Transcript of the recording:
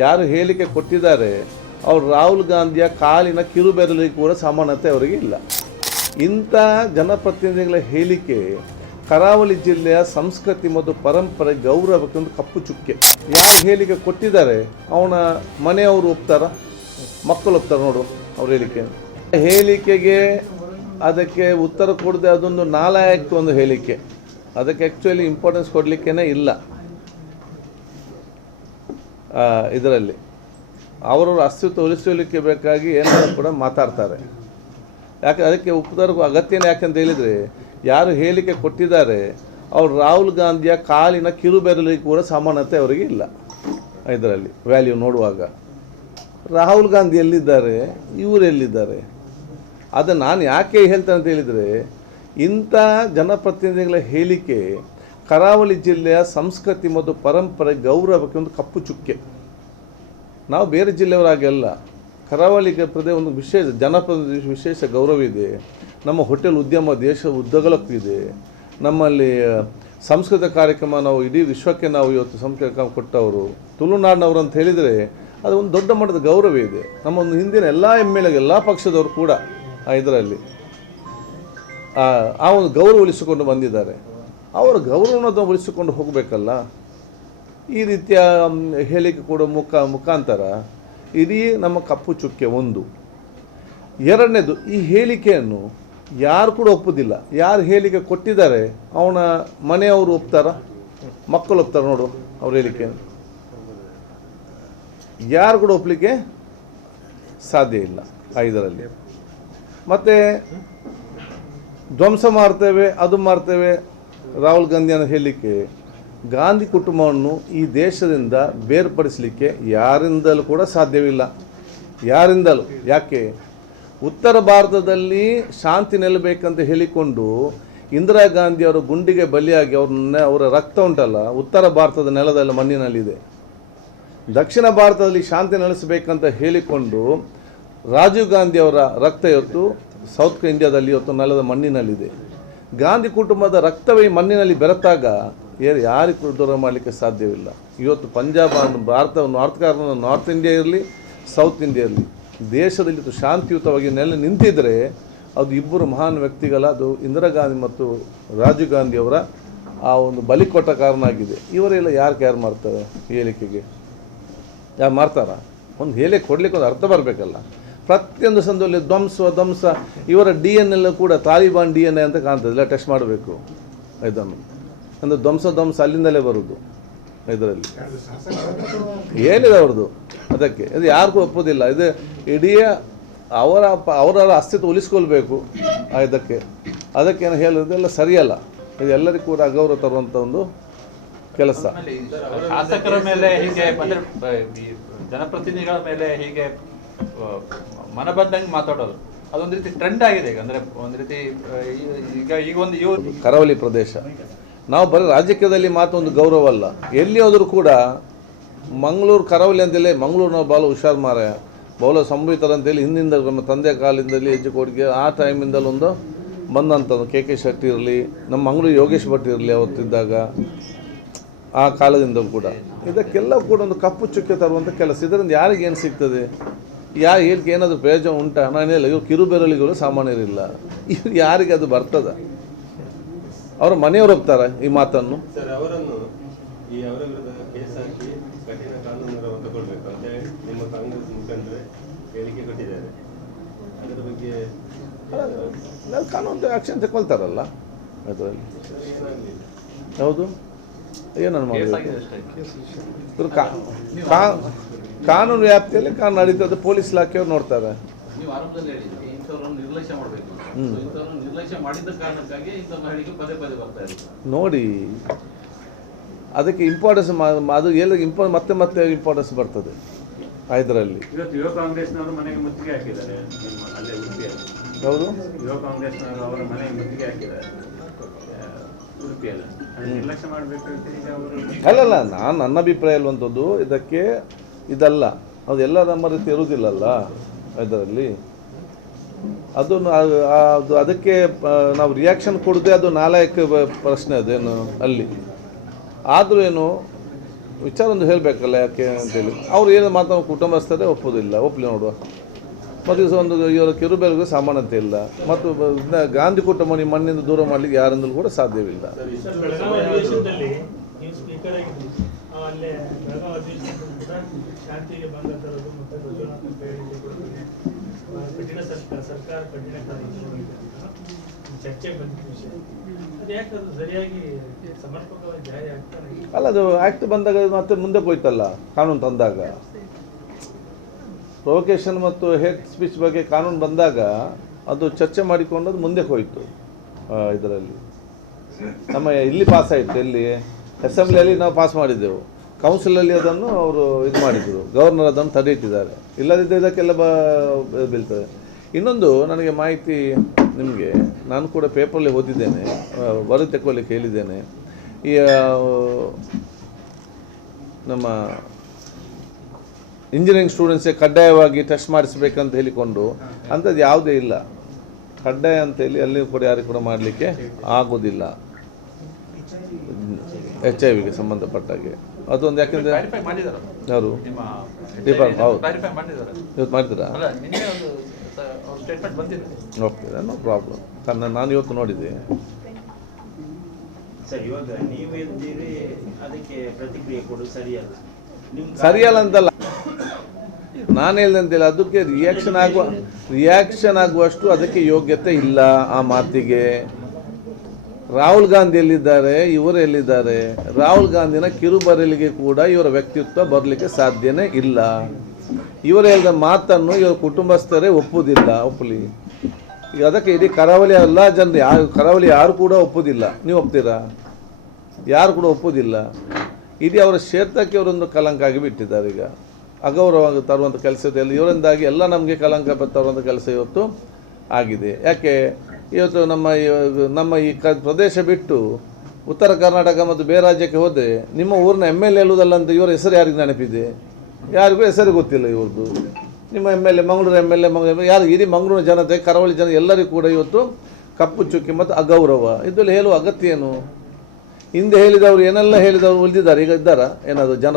ಯಾರು ಹೇಳಿಕೆ ಕೊಟ್ಟಿದ್ದಾರೆ ಅವರು ರಾಹುಲ್ ಗಾಂಧಿಯ ಕಾಲಿನ ಕಿರುಬೆರಳಿಗೆ ಕೂಡ ಸಮಾನತೆ ಅವರಿಗೆ ಇಲ್ಲ. ಇಂಥ ಜನಪ್ರತಿನಿಧಿಗಳ ಹೇಳಿಕೆ ಕರಾವಳಿ ಜಿಲ್ಲೆಯ ಸಂಸ್ಕೃತಿ ಮತ್ತು ಪರಂಪರೆ ಗೌರವಕ್ಕೆ ಒಂದು ಕಪ್ಪು ಚುಕ್ಕೆ. ಯಾರು ಹೇಳಿಕೆ ಕೊಟ್ಟಿದ್ದಾರೆ ಅವನ ಮನೆಯವರು ಒಪ್ತಾರ, ಮಕ್ಕಳು ಒಪ್ತಾರೆ ನೋಡು ಅವ್ರ ಹೇಳಿಕೆಗೆ ಅದಕ್ಕೆ ಉತ್ತರ ಕೊಡದೆ ಅದೊಂದು ನಾಲಾಯಕ ಒಂದು ಹೇಳಿಕೆ. ಅದಕ್ಕೆ ಆ್ಯಕ್ಚುಲಿ ಇಂಪಾರ್ಟೆನ್ಸ್ ಕೊಡಲಿಕ್ಕೇ ಇಲ್ಲ. ಇದರಲ್ಲಿ ಅವರವ್ರ ಅಸ್ತಿತ್ವ ಉಳಿಸಲಿಕ್ಕೆ ಬೇಕಾಗಿ ಏನಾದರೂ ಕೂಡ ಮಾತಾಡ್ತಾರೆ. ಯಾಕೆ ಅದಕ್ಕೆ ಉತ್ತರ ಅಗತ್ಯನೇ ಯಾಕೆಂತ ಹೇಳಿದರೆ, ಯಾರು ಹೇಳಿಕೆ ಕೊಟ್ಟಿದ್ದಾರೆ ಅವರು ರಾಹುಲ್ ಗಾಂಧಿಯ ಕಾಲಿನ ಕಿರುಬೆರಳಿಗೆ ಕೂಡ ಸಮಾನತೆ ಅವರಿಗೆ ಇಲ್ಲ. ಇದರಲ್ಲಿ ವ್ಯಾಲ್ಯೂ ನೋಡುವಾಗ ರಾಹುಲ್ ಗಾಂಧಿ ಎಲ್ಲಿದ್ದಾರೆ, ಇವರು ಎಲ್ಲಿದ್ದಾರೆ? ಅದು ನಾನು ಯಾಕೆ ಹೇಳ್ತೇನೆ ಅಂತ ಹೇಳಿದರೆ, ಇಂಥ ಜನಪ್ರತಿನಿಧಿಗಳ ಹೇಳಿಕೆ ಕರಾವಳಿ ಜಿಲ್ಲೆಯ ಸಂಸ್ಕೃತಿ ಮತ್ತು ಪರಂಪರೆ ಗೌರವಕ್ಕೆ ಒಂದು ಕಪ್ಪು ಚುಕ್ಕೆ. ನಾವು ಬೇರೆ ಜಿಲ್ಲೆಯವರಾಗೆಲ್ಲ ಕರಾವಳಿ ಪ್ರದೇಶ ಒಂದು ವಿಶೇಷ ಜನಪ್ರತಿನಿಧಿ ವಿಶೇಷ ಗೌರವ ಇದೆ. ನಮ್ಮ ಹೋಟೆಲ್ ಉದ್ಯಮ ದೇಶ ಉದ್ದಗಲಕ್ಕೂ ಇದೆ. ನಮ್ಮಲ್ಲಿ ಸಂಸ್ಕೃತ ಕಾರ್ಯಕ್ರಮ ನಾವು ಇಡೀ ವಿಶ್ವಕ್ಕೆ ನಾವು ಇವತ್ತು ಸಂಸ್ಕೃತ ಕಾರ್ಯಕ್ರಮ ಕೊಟ್ಟವರು ತುಳುನಾಡಿನವರು ಅಂತ ಹೇಳಿದರೆ ಅದು ಒಂದು ದೊಡ್ಡ ಮಟ್ಟದ ಗೌರವ ಇದೆ. ನಮ್ಮ ಒಂದು ಹಿಂದಿನ ಎಲ್ಲ MLA ಎಲ್ಲ ಪಕ್ಷದವರು ಕೂಡ ಇದರಲ್ಲಿ ಆ ಒಂದು ಗೌರವ ಉಳಿಸಿಕೊಂಡು ಬಂದಿದ್ದಾರೆ. ಅವರ ಗೌರವವನ್ನು ಉಳಿಸಿಕೊಂಡು ಹೋಗಬೇಕಲ್ಲ. ಈ ರೀತಿಯ ಹೇಳಿಕೆ ಕೊಡೋ ಮುಖಾಂತರ ಇಡೀ ನಮ್ಮ ಕಪ್ಪು ಚುಕ್ಕೆ ಒಂದು. ಎರಡನೇದು, ಈ ಹೇಳಿಕೆಯನ್ನು ಯಾರು ಕೂಡ ಒಪ್ಪುವುದಿಲ್ಲ. ಯಾರು ಹೇಳಿಕೆ ಕೊಟ್ಟಿದ್ದಾರೆ ಅವನ ಮನೆಯವರು ಒಪ್ತಾರ, ಮಕ್ಕಳು ಒಪ್ತಾರೆ ನೋಡು ಅವ್ರ ಹೇಳಿಕೆ. ಯಾರು ಕೂಡ ಒಪ್ಪಲಿಕ್ಕೆ ಸಾಧ್ಯ ಇಲ್ಲ ಇದರಲ್ಲಿ. ಮತ್ತು ಧ್ವಂಸ ಮಾಡ್ತೇವೆ, ಅದು ಮಾಡ್ತೇವೆ ರಾಹುಲ್ ಗಾಂಧಿಯನ್ನು ಹೇಳಲಿಕ್ಕೆ ಗಾಂಧಿ ಕುಟುಂಬವನ್ನು ಈ ದೇಶದಿಂದ ಬೇರ್ಪಡಿಸಲಿಕ್ಕೆ ಯಾರಿಂದಲೂ ಕೂಡ ಸಾಧ್ಯವಿಲ್ಲ. ಯಾರಿಂದಲೂ. ಯಾಕೆ? ಉತ್ತರ ಭಾರತದಲ್ಲಿ ಶಾಂತಿ ನೆಲೆಬೇಕಂತ ಹೇಳಿಕೊಂಡು ಇಂದಿರಾ ಗಾಂಧಿಯವರ ಗುಂಡಿಗೆ ಬಲಿಯಾಗಿ ಅವರ ರಕ್ತ ಉಂಟಲ್ಲ ಉತ್ತರ ಭಾರತದ ನೆಲದಲ್ಲಿ ಮಣ್ಣಿನಲ್ಲಿದೆ. ದಕ್ಷಿಣ ಭಾರತದಲ್ಲಿ ಶಾಂತಿ ನೆಲೆಸಬೇಕಂತ ಹೇಳಿಕೊಂಡು ರಾಜೀವ್ ಗಾಂಧಿಯವರ ರಕ್ತ ಇವತ್ತು ಸೌತ್ ಇಂಡಿಯಾದಲ್ಲಿ ಇವತ್ತು ನೆಲದ ಮಣ್ಣಿನಲ್ಲಿದೆ. ಗಾಂಧಿ ಕುಟುಂಬದ ರಕ್ತವೇ ಮಣ್ಣಿನಲ್ಲಿ ಬೆರೆತಾಗ ಯಾರಿಗೂ ದೂರ ಮಾಡಲಿಕ್ಕೆ ಸಾಧ್ಯವಿಲ್ಲ. ಇವತ್ತು ಪಂಜಾಬ್ ಭಾರತ ನಾರ್ತ್ ಇಂಡಿಯಾ ಇರಲಿ, ಸೌತ್ ಇಂಡಿಯಾ ಇರಲಿ, ದೇಶದಲ್ಲಿ ಶಾಂತಿಯುತವಾಗಿ ನಿಂತಿದ್ದರೆ ಅದು ಇಬ್ಬರು ಮಹಾನ್ ವ್ಯಕ್ತಿಗಳ, ಅದು ಇಂದಿರಾ ಗಾಂಧಿ ಮತ್ತು ರಾಜೀವ್ ಗಾಂಧಿಯವರ ಆ ಒಂದು ಬಲಿ ಕೊಟ್ಟ ಕಾರಣ ಆಗಿದೆ. ಇವರೆಲ್ಲ ಯಾರು ಮಾಡ್ತಾರೆ ಹೇಳಿಕೆಗೆ? ಯಾರು ಮಾಡ್ತಾರ? ಒಂದು ಹೇಳಿಕೆ ಕೊಡಲಿಕ್ಕೆ ಒಂದು ಅರ್ಥ ಬರಬೇಕಲ್ಲ. ಪ್ರತಿಯೊಂದು ಸಂದರ್ಭದಲ್ಲಿ ಧ್ವಂಸ ಇವರ DNA ಕೂಡ ತಾಲಿಬಾನ್ DNA ಅಂತ ಕಾಣ್ತದೆ. ಇಲ್ಲ, ಟೆಸ್ಟ್ ಮಾಡಬೇಕು ಇದನ್ನು. ಅಂದರೆ ಧ್ವಂಸ ಅಲ್ಲಿಂದಲೇ ಬರುವುದು. ಇದರಲ್ಲಿ ಏನಿದೆ ಅವ್ರದ್ದು, ಅದಕ್ಕೆ ಇದು ಯಾರಿಗೂ ಒಪ್ಪೋದಿಲ್ಲ. ಇದು ಇಡೀ ಅವರ ಅಸ್ತಿತ್ವ ಉಳಿಸ್ಕೊಳ್ಬೇಕು. ಅದಕ್ಕೇನು ಹೇಳೋದೆಲ್ಲ ಸರಿಯಲ್ಲ. ಇದು ಎಲ್ಲರಿಗೂ ಕೂಡ ಅಗೌರವ ತರುವಂಥ ಒಂದು ಕೆಲಸ. ಶಾಸಕರ ಮೇಲೆ ಹೀಗೆ ಜನಪ್ರತಿನಿಧಿಗಳ ಮೇಲೆ ಹೀಗೆ ಮನಬಂದಂಗೆ ಮಾತಾಡೋದು ಅದೊಂದು ರೀತಿ ಟ್ರೆಂಡ್ ಆಗಿದೆ ಈಗ. ಅಂದರೆ ಒಂದು ರೀತಿ ಈಗ ಒಂದು ಕರಾವಳಿ ಪ್ರದೇಶ ನಾವು ಬರೀ ರಾಜಕೀಯದಲ್ಲಿ ಮಾತ್ರ ಒಂದು ಗೌರವ ಅಲ್ಲ, ಎಲ್ಲಿ ಹೋದರೂ ಕೂಡ ಮಂಗಳೂರು ಕರಾವಳಿ ಅಂತೇಳಿ ಮಂಗಳೂರು ನಾವು ಭಾಳ ಹುಷಾರು ಮಾರ ಬಹಳ ಸಂಭವಿತರಂತೇಳಿ ಹಿಂದಿಂದ ನಮ್ಮ ತಂದೆ ಕಾಲದಿಂದಲೇ ಹೆಜ್ಜೆ ಕೊಡುಗೆ ಆ ಟೈಮಿಂದಲೂ ಒಂದು ಬಂದಂಥದ್ದು. KK ಶೆಟ್ಟಿ ಇರಲಿ, ನಮ್ಮ ಮಂಗಳೂರು ಯೋಗೇಶ್ ಭಟ್ ಇರಲಿ ಅವತ್ತಿದ್ದಾಗ, ಆ ಕಾಲದಿಂದಲೂ ಕೂಡ ಇದಕ್ಕೆಲ್ಲ ಕೂಡ ಒಂದು ಕಪ್ಪು ಚುಕ್ಕೆ ತರುವಂಥ ಕೆಲಸ. ಇದರಿಂದ ಯಾರಿಗೇನು ಸಿಗ್ತದೆ? ಹೇಳಿಕೆ ಏನಾದರೂ ಪ್ರಯೋಜನ ಉಂಟಾ? ನಾನೇನಿಲ್ಲ, ಇವ್ರು ಕಿರುಬೆರಳಿಗಳು ಸಾಮಾನ್ಯರಿಲ್ಲ. ಇವ್ರು ಯಾರಿಗೆ ಅದು ಬರ್ತದ? ಅವರ ಮನೆಯವರು ಒಪ್ತಾರೆ ಈ ಮಾತನ್ನು. ಕಾನೂನು ಆಕ್ಷನ್ ತಗೊಳ್ತಾರಲ್ಲ ಅದರಲ್ಲಿ. ಹೌದು, ಏನನ್ನು ಮಾಡಬೇಕು? ಕಾನೂನು ವ್ಯಾಪ್ತಿಯಲ್ಲಿ ನಡೀತದೆ. ಪೊಲೀಸ್ ಇಲಾಖೆಯವ್ರು ನೋಡ್ತಾರೆ. ನೋಡಿ, ಅದಕ್ಕೆ ಇಂಪಾರ್ಟೆನ್ಸ್ ಅದು ಮತ್ತೆ ಇಂಪಾರ್ಟೆನ್ಸ್ ಬರ್ತದೆ ಇದರಲ್ಲಿ. ಹೌದು, ಅಲ್ಲಲ್ಲ, ನನ್ನ ಅಭಿಪ್ರಾಯ ಇರುವಂಥದ್ದು ಇದಲ್ಲ. ಅದು ಎಲ್ಲ ನಮ್ಮ ರೀತಿ ಇರುವುದಿಲ್ಲಲ್ಲ ಇದರಲ್ಲಿ. ಅದಕ್ಕೆ ನಾವು ರಿಯಾಕ್ಷನ್ ಕೊಡದೆ ಅದು ನಾಲಾಯಕ ಪ್ರಶ್ನೆ ಅದೇನು ಅಲ್ಲಿ. ಆದರೂ ಏನು, ವಿಚಾರ ಒಂದು ಹೇಳಬೇಕಲ್ಲ ಯಾಕೆ ಅಂತೇಳಿ ಅವ್ರು ಏನು ಮಾತಾಡೋ ಕುಟುಂಬಸ್ಥರೇ ಒಪ್ಪೋದಿಲ್ಲ, ಒಪ್ಪಲಿ ನೋಡುವ. ಮತ್ತು ಒಂದು ಇವರ ಕಿರುಬೇರೆಗೂ ಸಮಾನತೆ ಇಲ್ಲ. ಮತ್ತು ಗಾಂಧಿ ಕುಟುಂಬ ನಿಮ್ಮ ಮಣ್ಣಿಂದ ದೂರ ಮಾಡಲಿಕ್ಕೆ ಯಾರಿಂದಲೂ ಕೂಡ ಸಾಧ್ಯವಿಲ್ಲ. ಬೆಳಗಾವಿ ಅಧಿವೇಶನದಲ್ಲಿ ನೀವು ಸ್ಪೀಕರ್ ಆಗಿದ್ದೀರಿ, ಅಲ್ಲೇ ಬೆಳಗಾವಿ ಅಧಿವೇಶನದಲ್ಲಿ ಕೂಡ ಶಾಂತಿಗೆ ಭಂಗ ತರೋದು ಮತ್ತು ರಘುನಾಥ್ ಅಂತ ಹೇಳಿದ್ದು ಕೂಡ ಕಠಿಣ ಸರ್ಕಾರ ಕಠಿಣ ಕಾರ್ಯಕ್ರಮ ಚರ್ಚೆಗೆ ಬಂದಿದ್ದ ವಿಷಯ. ಅದು ಯಾಕೆ ಅದು ಸರಿಯಾಗಿ ಸಮರ್ಪಕವಾಗಿ ಜಾರಿ ಆಗ್ತಾನೆ? ಅಲ್ಲ, ಅದು ಆ್ಯಕ್ಟ್ ಬಂದಾಗ ಮತ್ತೆ ಮುಂದೆ ಹೋಯ್ತಲ್ಲ ಕಾನೂನು ತಂದಾಗ. ಪ್ರೊವೊಕೇಶನ್ ಮತ್ತು ಹೇಟ್ ಸ್ಪೀಚ್ ಬಗ್ಗೆ ಕಾನೂನು ಬಂದಾಗ ಅದು ಚರ್ಚೆ ಮಾಡಿಕೊಂಡು ಅದು ಮುಂದೆ ಹೋಯಿತು. ಇದರಲ್ಲಿ ನಮ್ಮ ಇಲ್ಲಿ ಪಾಸ್ ಆಯಿತು, ಎಲ್ಲಿ ಅಸೆಂಬ್ಲಿಯಲ್ಲಿ ನಾವು ಪಾಸ್ ಮಾಡಿದ್ದೆವು, ಕೌನ್ಸಿಲಲ್ಲಿ ಅದನ್ನು ಅವರು ಇದು ಮಾಡಿದರು, ಗವರ್ನರ್ ಅದನ್ನು ತಡೆ ಇಟ್ಟಿದ್ದಾರೆ. ಇಲ್ಲದಿದ್ದರೆ ಇದಕ್ಕೆಲ್ಲ ಬೀಳ್ತದೆ. ಇನ್ನೊಂದು ನನಗೆ ಮಾಹಿತಿ ನಿಮಗೆ, ನಾನು ಕೂಡ ಪೇಪರಲ್ಲಿ ಓದಿದ್ದೇನೆ, ವರದಿ ತಗೊಳ್ಳಿಕ್ಕೆ ಹೇಳಿದ್ದೇನೆ. ಈ ನಮ್ಮ ಇಂಜಿನಿಯರಿಂಗ್ ಸ್ಟೂಡೆಂಟ್ಸಿಗೆ ಕಡ್ಡಾಯವಾಗಿ ಟೆಸ್ಟ್ ಮಾಡಿಸಬೇಕಂತ ಹೇಳಿಕೊಂಡು ಅಂಥದ್ದು ಯಾವುದೇ ಇಲ್ಲ. ಕಡ್ಡಾಯ ಅಂತೇಳಿ ಅಲ್ಲಿ ಕೂಡ ಯಾರಿಗೂ ಕೂಡ ಮಾಡಲಿಕ್ಕೆ ಆಗೋದಿಲ್ಲ. HIV ಸಂಬಂಧಪಟ್ಟಾಗೆ ಅದೊಂದು, ಯಾಕೆಂದರೆ ಯಾರು ಡಿಪಾರ್ಟ್ಮೆಂಟ್ ಹೌದು ಇವತ್ತು ಮಾಡಿದ್ದೀರಾ? Okay, no problem. ನಾನು ಇವತ್ತು ನೋಡಿದೆ. ಸರ್, ಇವಾಗ ನೀವು ಇದ್ದೀರಿ, ಅದಕ್ಕೆ ಪ್ರತಿಕ್ರಿಯೆ ಕೊಡು ಸರಿಯಲ್ಲ. ಸರಿಯಲ್ಲ ಅಂತಲ್ಲ, ನಾನು ಹೇಳಿದಂತೇಳಿ ಅದಕ್ಕೆ ರಿಯಾಕ್ಷನ್ ಆಗುವಷ್ಟು ಅದಕ್ಕೆ ಯೋಗ್ಯತೆ ಇಲ್ಲ. ಆ ಮಾತಿಗೆ ರಾಹುಲ್ ಗಾಂಧಿ ಎಲ್ಲಿದ್ದಾರೆ, ಇವರು ಎಲ್ಲಿದ್ದಾರೆ? ರಾಹುಲ್ ಗಾಂಧಿನ ಕಿರುಬರಲಿಗೆ ಕೂಡ ಇವರ ವ್ಯಕ್ತಿತ್ವ ಬರಲಿಕ್ಕೆ ಸಾಧ್ಯನೇ ಇಲ್ಲ. ಇವರು ಹೇಳಿದ ಮಾತನ್ನು ಇವರ ಕುಟುಂಬಸ್ಥರೇ ಒಪ್ಪಲಿ. ಈಗ ಅದಕ್ಕೆ ಇಡೀ ಕರಾವಳಿ ಎಲ್ಲ ಜನರು ಕರಾವಳಿ ಯಾರು ಕೂಡ ಒಪ್ಪುವುದಿಲ್ಲ. ನೀವು ಒಪ್ತೀರಾ? ಯಾರು ಕೂಡ ಒಪ್ಪುವುದಿಲ್ಲ. ಇಡೀ ಅವರ ಕ್ಷೇತ್ರಕ್ಕೆ ಅವರೊಂದು ಕಲಂಕ ಆಗಿ ಬಿಟ್ಟಿದ್ದಾರೆ. ಈಗ ಅಗೌರವ ತರುವಂಥ ಕೆಲಸದಲ್ಲಿ ಇವರಿಂದಾಗಿ ಎಲ್ಲ ನಮಗೆ ಕಲಂಕ ತರುವಂಥ ಕೆಲಸ ಇವತ್ತು ಆಗಿದೆ. ಯಾಕೆ ಇವತ್ತು ನಮ್ಮ ಈ ಪ್ರದೇಶ ಬಿಟ್ಟು ಉತ್ತರ ಕರ್ನಾಟಕ ಮತ್ತು ಬೇರೆ ರಾಜ್ಯಕ್ಕೆ ಹೋದರೆ ನಿಮ್ಮ ಊರಿನ MLA ಹೇಳುವುದಲ್ಲ ಅಂತ ಇವರ ಹೆಸರು ಯಾರಿಗೆ ನೆನಪಿದೆ? ಯಾರಿಗೂ ಹೆಸರು ಗೊತ್ತಿಲ್ಲ ಇವ್ರದ್ದು. ನಿಮ್ಮ MLA ಮಂಗಳೂರು MLA ಯಾರು ಇಡೀ ಮಂಗಳೂರು ಜನತೆ, ಕರಾವಳಿ ಜನ ಎಲ್ಲರಿಗೂ ಕೂಡ ಇವತ್ತು ಕಪ್ಪು ಚುಕ್ಕಿ ಮತ್ತು ಅಗೌರವ. ಇದರಲ್ಲಿ ಹೇಳುವ ಅಗತ್ಯ ಏನು? ಹಿಂದೆ ಹೇಳಿದವರು ಏನೆಲ್ಲ ಹೇಳಿದವರು ಉಳಿದಿದ್ದಾರೆ, ಈಗ ಇದ್ದಾರಾ ಏನಾದರೂ ಜನ